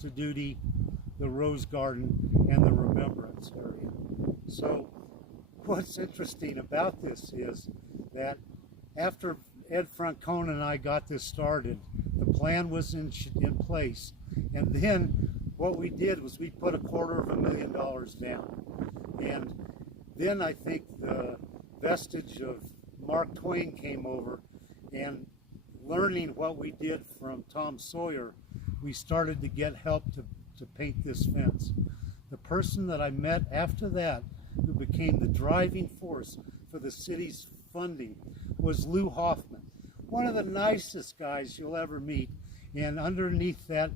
to duty, the Rose Garden, and the Remembrance area. So what's interesting about this is that after Ed Francona and I got this started, the plan was in place, and then what we did was we put $250,000 down. And then I think the vestige of Mark Twain came over, and learning what we did from Tom Sawyer, we started to get help to paint this fence. The person that I met after that, who became the driving force for the city's funding, was Lou Hoffman, one of the nicest guys you'll ever meet. And underneath that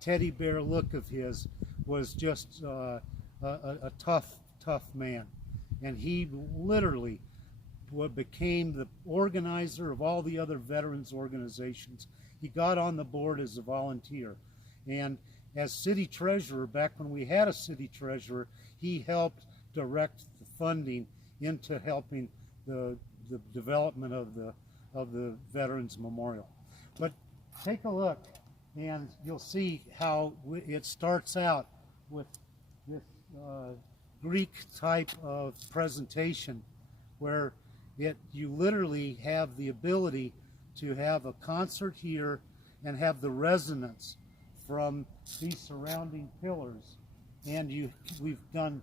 teddy bear look of his was just a tough man. And he literally became the organizer of all the other veterans organizations. He got on the board as a volunteer. And as city treasurer, back when we had a city treasurer, he helped direct the funding into helping the development of the Veterans Memorial. But take a look, and you'll see how it starts out with this Greek type of presentation, where you literally have the ability to have a concert here and have the resonance from these surrounding pillars. And we've done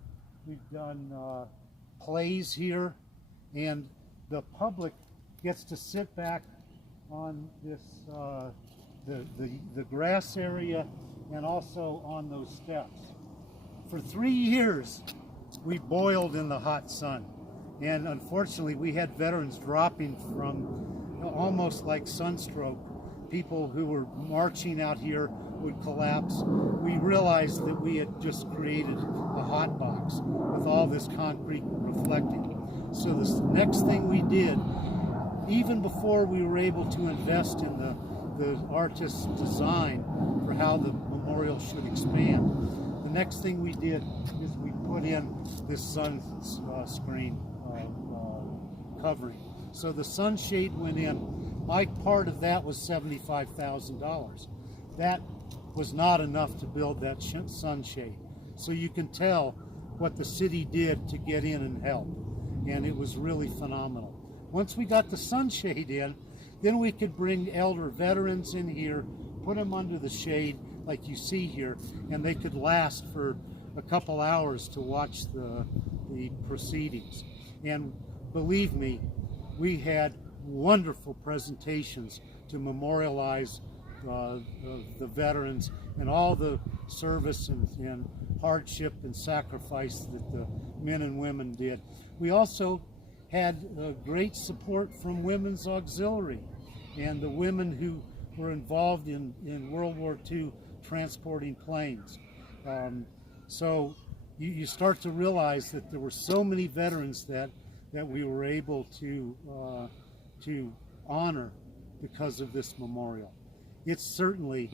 plays here, and the public gets to sit back on this the grass area and also on those steps. For 3 years, we boiled in the hot sun, and unfortunately, we had veterans dropping from almost like sunstroke. People who were marching out here would collapse. We realized that we had just created a hot box with all this concrete reflecting. So the next thing we did, even before we were able to invest in the artist's design for how the memorial should expand, the next thing we did is we put in this sun screen covering. So the sunshade went in. My part of that was $75,000. That was not enough to build that sunshade. So you can tell what the city did to get in and help. And it was really phenomenal. Once we got the sunshade in, then we could bring elder veterans in here, put them under the shade like you see here, and they could last for a couple hours to watch the proceedings. And believe me, we had wonderful presentations to memorialize the veterans and all the service and hardship and sacrifice that the men and women did. We also had great support from Women's Auxiliary and the women who were involved in World War II transporting planes. So you start to realize that there were so many veterans that we were able to honor because of this memorial. It's certainly,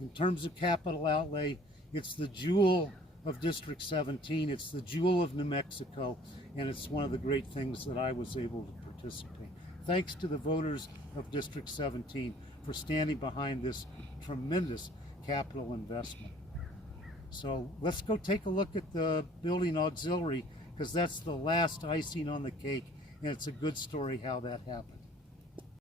in terms of capital outlay, it's the jewel of District 17, it's the jewel of New Mexico, and it's one of the great things that I was able to participate. Thanks to the voters of District 17 for standing behind this tremendous capital investment. So let's go take a look at the building auxiliary, because that's the last icing on the cake, and it's a good story how that happened.